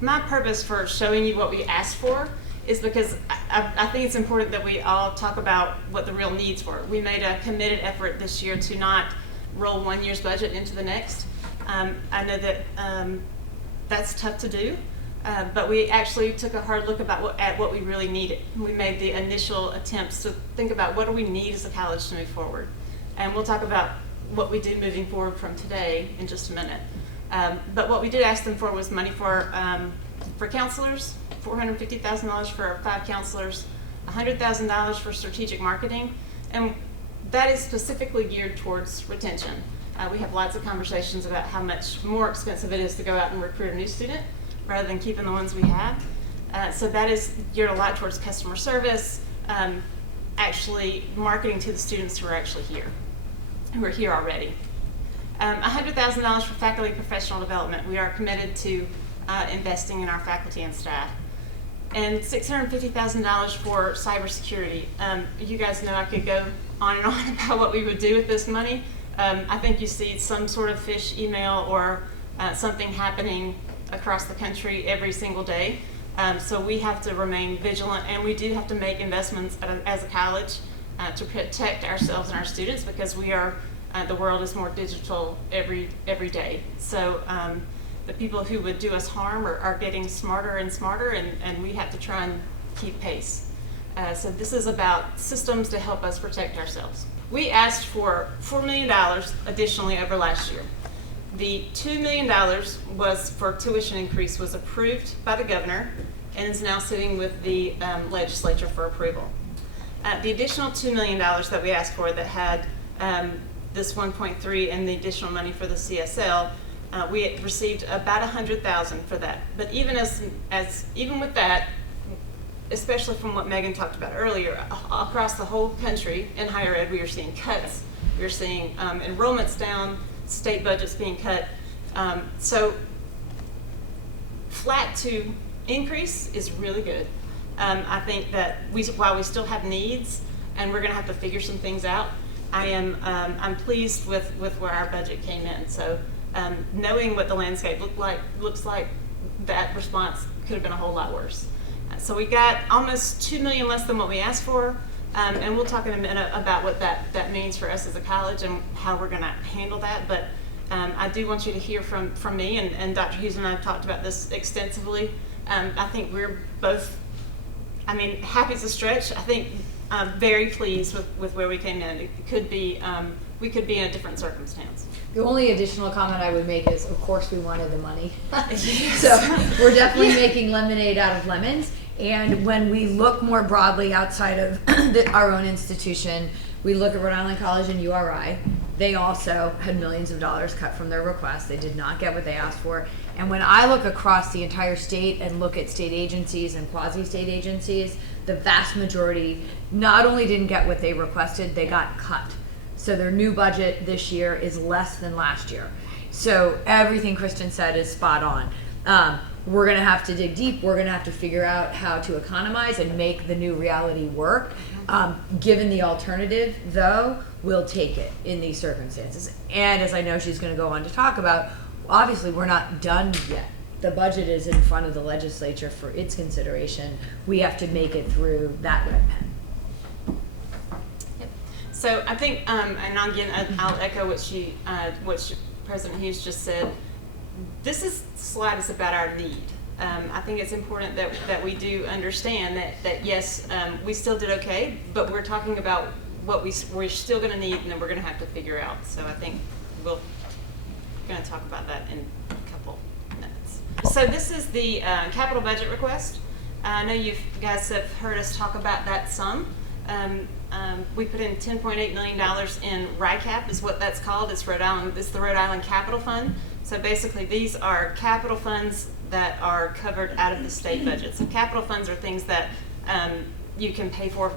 My purpose for showing you what we asked for is because I think it's important that we all talk about what the real needs were. We made a committed effort this year to not roll one year's budget into the next. I know that that's tough to do, but we actually took a hard look at what we really needed. We made the initial attempts to think about what do we need as a college to move forward. And we'll talk about what we do moving forward from today in just a minute. But what we did ask them for was money for counselors, $450,000 for 5 counselors, $100,000 for strategic marketing, and that is specifically geared towards retention. We have lots of conversations about how much more expensive it is to go out and recruit a new student rather than keeping the ones we have. So that is geared a lot towards customer service, actually marketing to the students who are actually here, who are here already. $100,000 for faculty professional development. We are committed to investing in our faculty and staff. And $650,000 for cybersecurity. You guys know I could go on and on about what we would do with this money. I think you see some sort of phish email or something happening across the country every single day. So we have to remain vigilant, and we do have to make investments as a college to protect ourselves and our students, because we are the world is more digital every day. So the people who would do us harm are getting smarter and smarter, and we have to try and keep pace. So this is about systems to help us protect ourselves. We asked for $4 million additionally over last year. The $2 million was for tuition increase, was approved by the governor and is now sitting with the legislature for approval. The additional $2 million that we asked for that had this 1.3 and the additional money for the CSL, we had received about $100,000 for that. But even even with that, especially from what Meghan talked about earlier, across the whole country in higher ed, we are seeing cuts. We are seeing enrollments down, state budgets being cut. So flat to increase is really good. I think that while we still have needs and we're going to have to figure some things out, I'm pleased with where our budget came in. So knowing what the landscape looks like, that response could have been a whole lot worse. So we got almost $2 million less than what we asked for, and we'll talk in a minute about what that means for us as a college and how we're going to handle that. But I do want you to hear from me, and Dr. Hughes and I have talked about this extensively. I think we're both, happy is a stretch. I think I'm very pleased with where we came in. It could be, we could be in a different circumstance. The only additional comment I would make is, of course, we wanted the money. So we're definitely making lemonade out of lemons. And when we look more broadly outside of our own institution, we look at Rhode Island College and URI. They also had millions of dollars cut from their request. They did not get what they asked for. And when I look across the entire state and look at state agencies and quasi-state agencies, the vast majority not only didn't get what they requested, they got cut. So their new budget this year is less than last year. So everything Kristen said is spot on. We're going to have to dig deep. We're going to have to figure out how to economize and make the new reality work. Given the alternative, though, we'll take it in these circumstances. And as I know she's going to go on to talk about, obviously we're not done yet. The budget is in front of the legislature for its consideration. We have to make it through that red pen. So I think, and again, I'll echo what President Hughes just said, this slide is about our need. I think it's important that we do understand that yes, we still did okay, but we're talking about what we're still going to need and then we're going to have to figure out. So I think we're going to talk about that in a couple minutes. So this is the capital budget request. I know you guys have heard us talk about that some. We put in $10.8 million in RICAP is what that's called. It's Rhode Island. It's the Rhode Island Capital Fund. So basically these are capital funds that are covered out of the state budget. So capital funds are things that you can pay for.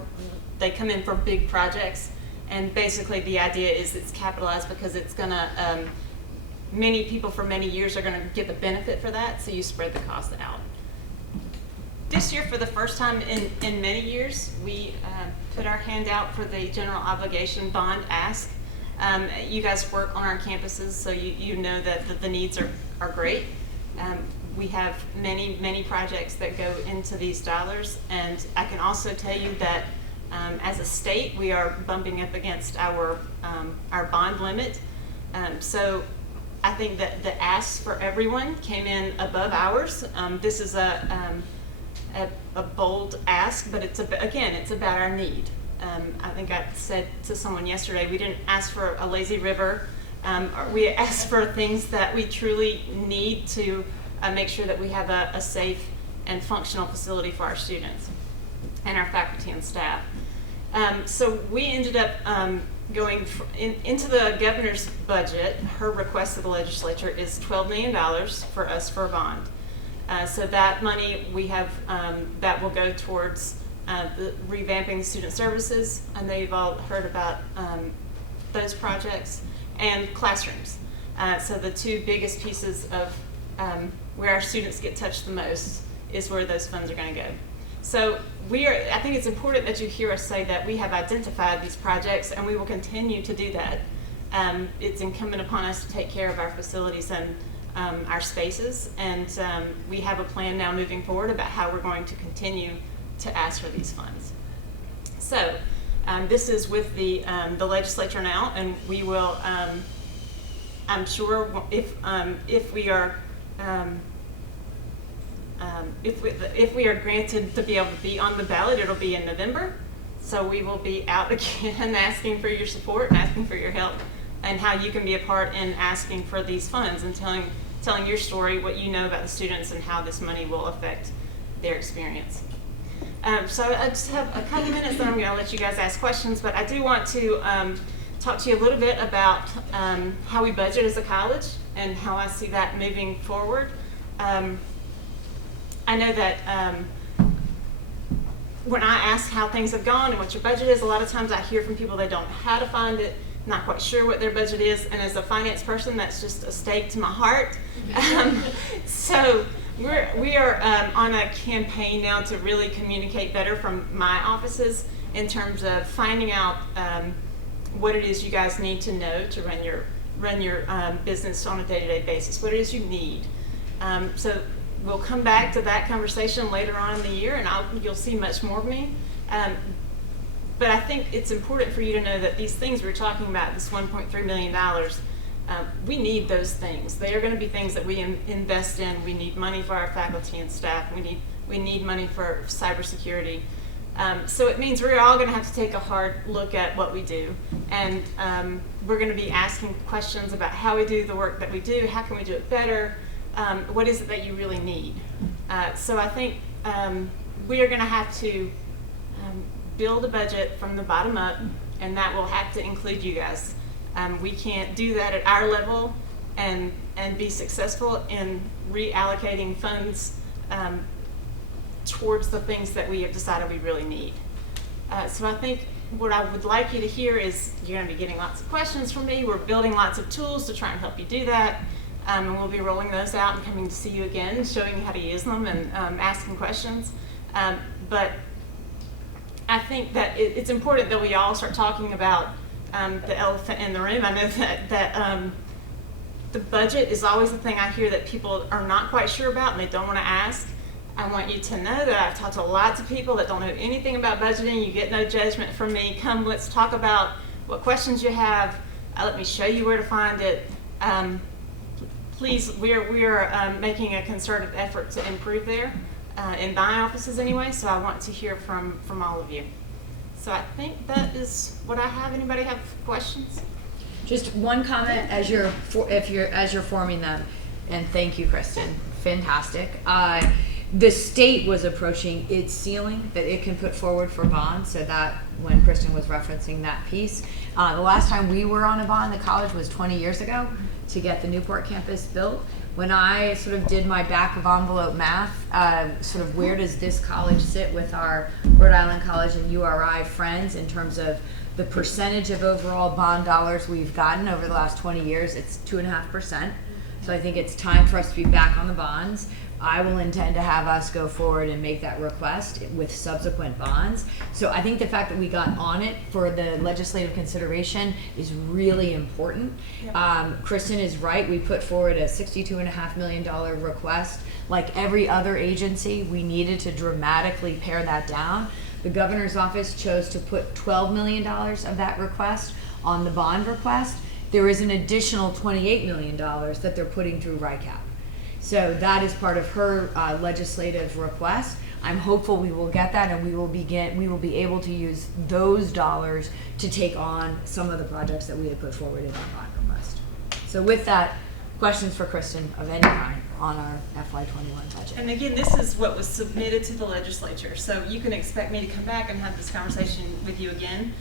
They come in for big projects, and basically the idea is it's capitalized because it's gonna, many people for many years are gonna get the benefit for that, so you spread the cost out. This year, for the first time in many years, we put our hand out for the general obligation bond ask. You guys work on our campuses, so you know that the needs are great. We have many projects that go into these dollars, and I can also tell you that as a state, we are bumping up against our bond limit. So I think that the asks for everyone came in above ours. This is a bold ask, but it's about our need. I think I said to someone yesterday, we didn't ask for a lazy river. We asked for things that we truly need to make sure that we have a safe and functional facility for our students and our faculty and staff. So we ended up going into the governor's budget. Her request to the legislature is $12 million for us for a bond. So that money we have, that will go towards the revamping the student services. I know you've all heard about those projects, and classrooms. So the two biggest pieces of where our students get touched the most is where those funds are going to go. So I think it's important that you hear us say that we have identified these projects and we will continue to do that. It's incumbent upon us to take care of our facilities and our spaces, and we have a plan now moving forward about how we're going to continue to ask for these funds. So this is with the legislature now, and we will, I'm sure if we are if we are granted to be able to be on the ballot, it'll be in November. So we will be out again asking for your support and asking for your help and how you can be a part in asking for these funds and telling your story, what you know about the students and how this money will affect their experience. So I just have a couple minutes, then I'm going to let you guys ask questions, but I do want to talk to you a little bit about how we budget as a college and how I see that moving forward. I know that when I ask how things have gone and what your budget is, a lot of times I hear from people they don't know how to find it, not quite sure what their budget is, and as a finance person, that's just a stake to my heart. So we are on a campaign now to really communicate better from my offices in terms of finding out what it is you guys need to know to run your business on a day-to-day basis, what it is you need. So we'll come back to that conversation later on in the year, and you'll see much more of me. But I think it's important for you to know that these things we're talking about, this $1.3 million, we need those things. They are going to be things that we invest in. We need money for our faculty and staff. We need money for cybersecurity. So it means we're all going to have to take a hard look at what we do, and we're going to be asking questions about how we do the work that we do. How can we do it better? What is it that you really need? So I think we are going to have to build a budget from the bottom up, and that will have to include you guys. We can't do that at our level and be successful in reallocating funds towards the things that we have decided we really need. So I think what I would like you to hear is you're going to be getting lots of questions from me. We're building lots of tools to try and help you do that. And we'll be rolling those out and coming to see you again, showing you how to use them and asking questions. But I think that it's important that we all start talking about the elephant in the room. I know that the budget is always the thing I hear that people are not quite sure about and they don't want to ask. I want you to know that I've talked to lots of people that don't know anything about budgeting. You get no judgment from me. Come, let's talk about what questions you have. Let me show you where to find it. Please, we're making a concerted effort to improve there, in my offices anyway, so I want to hear from all of you. So I think that is what I have. Anybody have questions? Just one comment as you're forming them, and thank you, Kristen. Fantastic. The state was approaching its ceiling that it can put forward for bonds, so that when Kristen was referencing that piece, the last time we were on a bond, the college was 20 years ago to get the Newport campus built. When I sort of did my back of envelope math, sort of where does this college sit with our Rhode Island College and URI friends in terms of the percentage of overall bond dollars we've gotten over the last 20 years, it's 2.5%. So I think it's time for us to be back on the bonds. I will intend to have us go forward and make that request with subsequent bonds. So I think the fact that we got on it for the legislative consideration is really important. Yep. Kristen is right. We put forward a $62.5 million request. Like every other agency, we needed to dramatically pare that down. The governor's office chose to put $12 million of that request on the bond request. There is an additional $28 million that they're putting through RICAP. So that is part of her legislative request. I'm hopeful we will get that, and we will be able to use those dollars to take on some of the projects that we had put forward in our bond request. So with that, questions for Kristen of any kind on our FY21 budget? And again, this is what was submitted to the legislature, so you can expect me to come back and have this conversation with you again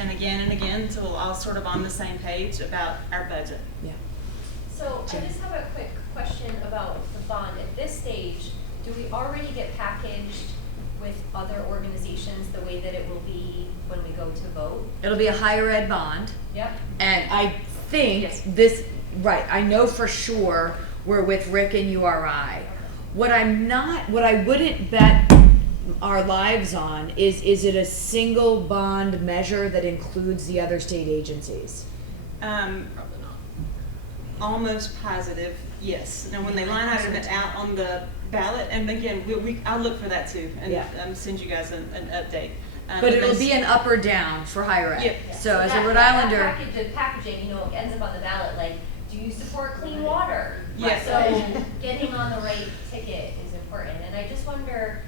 and again and again until we're all sort of on the same page about our budget. Yeah. So I just have a quick question about the bond. At this stage, do we already get packaged with other organizations the way that it will be when we go to vote? It'll be a higher ed bond. Yep. And I think Yes. I know for sure we're with Rick and URI. What I wouldn't bet our lives on is it a single bond measure that includes the other state agencies? Probably not. Almost positive, yes. Now, when they line item it out on the ballot, and again, I'll look for that too, and send you guys an update. But it'll be an up or down for higher ed. Yeah. So as a that- Rhode that Islander, the packaging, ends up on the ballot, like, do you support clean water? Yes. So getting on the right ticket is important, and I just wonder,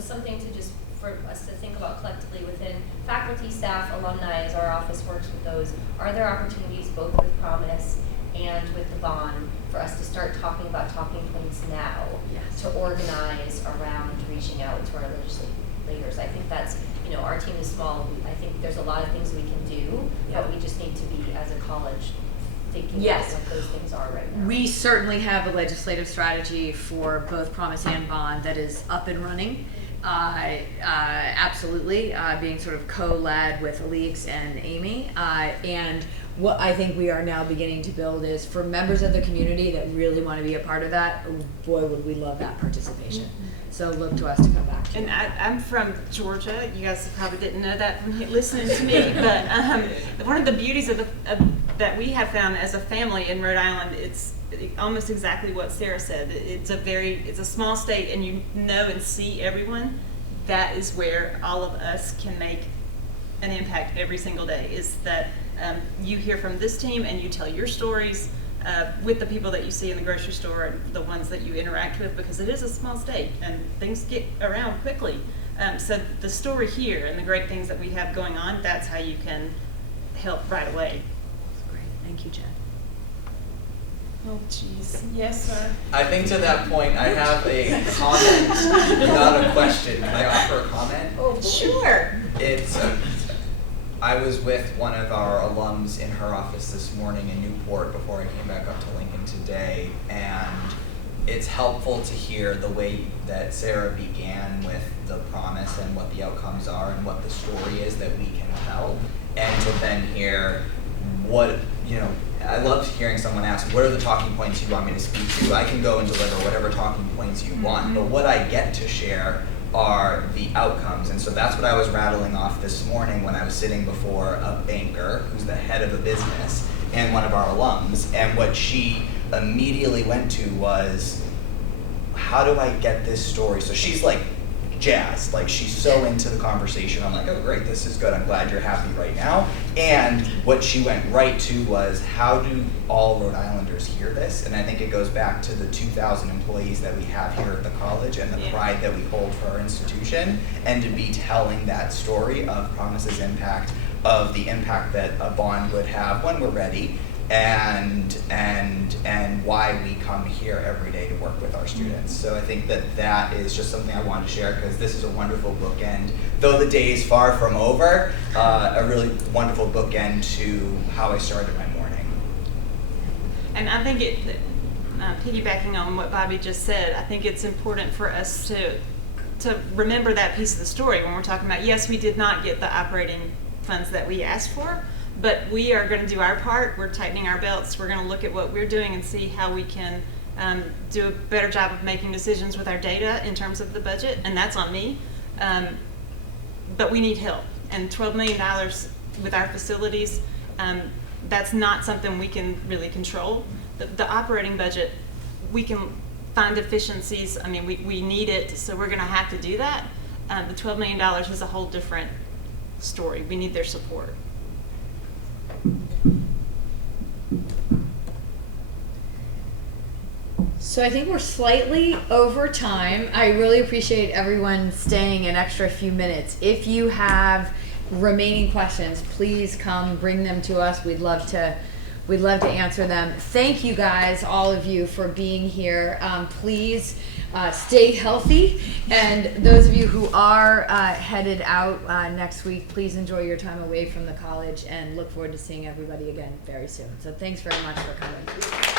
something to just, for us to think about collectively within faculty, staff, alumni, as our office works with those, are there opportunities both with Promise and with the bond for us to start talking about talking points now Yes. to organize around reaching out to our legislators? I think that's, our team is small. I think there's a lot of things we can do, but we just need to be, as a college, thinking Yes. about what those things are right now. we certainly have a legislative strategy for both Promise and Bond that is up and running. Absolutely, being sort of co-led with Alix and Amy. And what I think we are now beginning to build is for members of the community that really want to be a part of that, boy, would we love that participation. So look to us to come back to you. And I'm from Georgia. You guys probably didn't know that from listening to me, but one of the beauties of that we have found as a family in Rhode Island, it's almost exactly what Sarah said. It's a small state, and you know and see everyone. That is where all of us can make an impact every single day. Is that you hear from this team and you tell your stories with the people that you see in the grocery store and the ones that you interact with, because it is a small state and things get around quickly. So the story here and the great things that we have going on, that's how you can help right away. Great, thank you, Jen. Oh, jeez. Yes, sir. I think to that point, I have a comment, not a question. Can I offer a comment? Oh, sure. It's, I was with one of our alums in her office this morning in Newport before I came back up to Lincoln today, and it's helpful to hear the way that Sarah began with the promise and what the outcomes are and what the story is that we can tell, and to then hear what, I loved hearing someone ask, what are the talking points you want me to speak to? I can go and deliver whatever talking points you want, but what I get to share are the outcomes. And so that's what I was rattling off this morning when I was sitting before a banker who's the head of a business and one of our alums. And what she immediately went to was, how do I get this story? So she's like jazzed. Like, she's so into the conversation. I'm like, oh great, this is good. I'm glad you're happy right now. And what she went right to was, how do all Rhode Islanders hear this? And I think it goes back to the 2,000 employees that we have here at the college and the Yeah. pride that we hold for our institution, and to be telling that story of Promise's impact, of the impact that a bond would have when we're ready, and why we come here every day to work with our students. So I think that is just something I wanted to share, because this is a wonderful bookend, though the day is far from over, a really wonderful bookend to how I started my morning. And I think piggybacking on what Bobby just said, I think it's important for us to remember that piece of the story when we're talking about, yes, we did not get the operating funds that we asked for, but we are going to do our part. We're tightening our belts. We're going to look at what we're doing and see how we can do a better job of making decisions with our data in terms of the budget, and that's on me. But we need help, and $12 million with our facilities, that's not something we can really control. The operating budget, we can find efficiencies. I mean, we need it, so we're going to have to do that. The $12 million is a whole different story. We need their support. So I think we're slightly over time. I really appreciate everyone staying an extra few minutes. If you have remaining questions, please come bring them to us. We'd love to answer them. Thank you guys, all of you, for being here. Please stay healthy, and those of you who are headed out next week, please enjoy your time away from the college, and look forward to seeing everybody again very soon. So thanks very much for coming.